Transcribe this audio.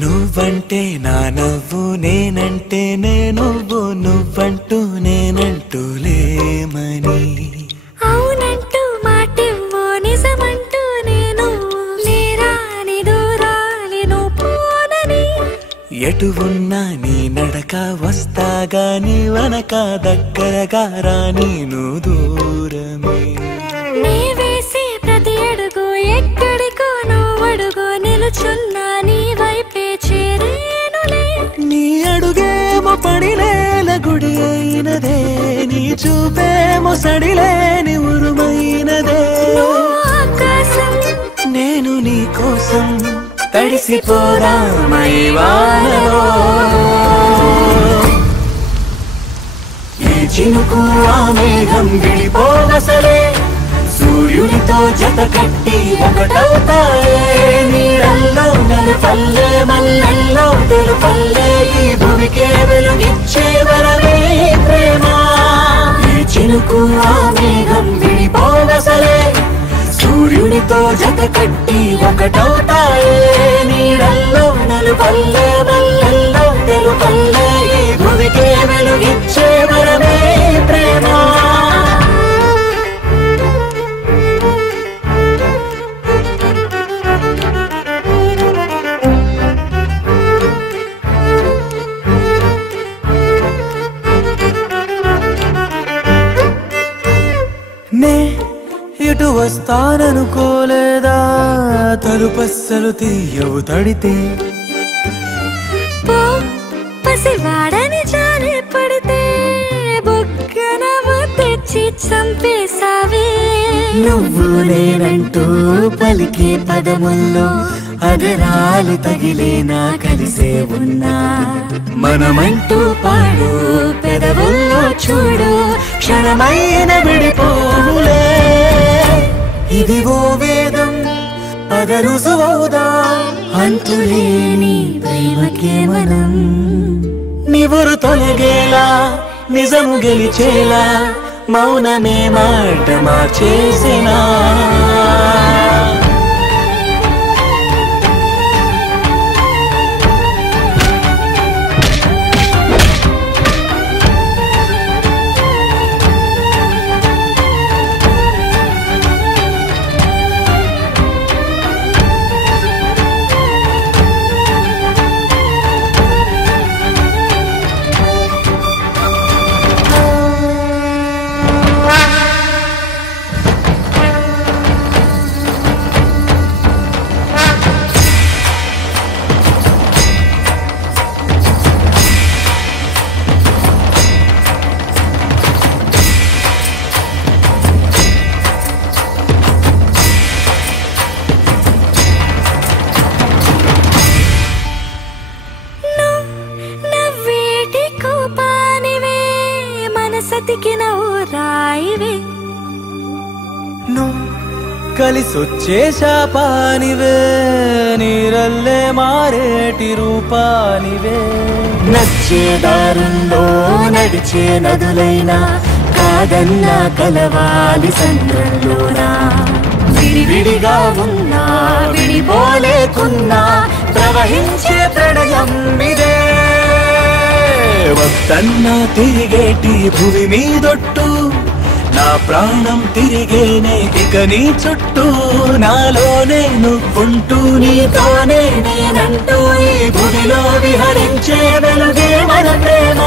నువ్వంటే నా నవ్వు నేనంటే నువ్వు నువ్వంటూ నేనంటూ లేమని అవునంటూ మాటివ్వు నిజమంటూ నేను లేరాని దూరాలను పోనని ఎటు ఉన్నా నీ నడక వస్తాగా నీ వనక దగ్గరగా రాని నువ్వు దూరమే నీ వేసే ప్రతి అడుగు ఎక్కడికో నువ్వడుగు నిలుచున్నా నీ వైపే చేరేనులే నీ అడుగేమో పడినేల గుడి అయినదే నీ చూపేమో సడిలేని ఉరుమైనదే ఆకాశం నేను నీ కోసం తడిసిపోదామై వానలో ఈ చినుకు ఆ మేఘం విడిపోవసలే సూర్యుడితో జత కట్టి ఒకటవుతాయే నీడల్లో నలుపల్లె మల్లెల్లో తెలుపల్లె ఈ భూమికే వెలుగిచ్చే వరమే ప్రేమ ఈ చినుకు ఆ మేఘం విడిపోవసలే సూర్యుడితో జత కట్టి ఒకటవుతాయే నీడల్లో నలుపల్లె మల్లెల్లో తెలుపల్లె ఈ భూమికే వెలుగిచ్చే వరమే ప్రేమ ఇటు వస్తాననుకోలేదా తలుపస్సలు తీయవు తడితే పసివాడని జారి పడితే బొగ్గన తెచ్చి చంపేశావే నువ్వు నేనంటూ పలికే పదముల్లో అదరాలు తగిలేనా కలిసే ఉన్నా మనమంటూ పాడు పెదవుల్లో చూడు క్షణమైన విడిపోవులే ఇది ఓ వేదం పదరుసువౌదా అంతులేని ప్రేమకే మనం నివురు తొలగేలా నిజము గెలిచేలా మౌనమే మాట మార్చేసినా కలిసొచ్చే శాపానివే నీరల్లే మారేటి రూపానివే నచ్చే దారుల్లో నడిచే నదులైనా కాదన్నా కలవాలి సంద్రంలోనా విడివిడిగా ఉన్నా విడిపోలేకున్నా ప్రవహించే ప్రళయం ఇదే వద్దన్నా తిరిగేటి భూమి మీదొట్టు నా ప్రాణం తిరిగేనే ఇక నీ చుట్టూ నాలోనే నువ్వుంటూ నీతోనే నేనంటూ ఈ భూమిలో విహరించే వెలుగే మన ప్రేమ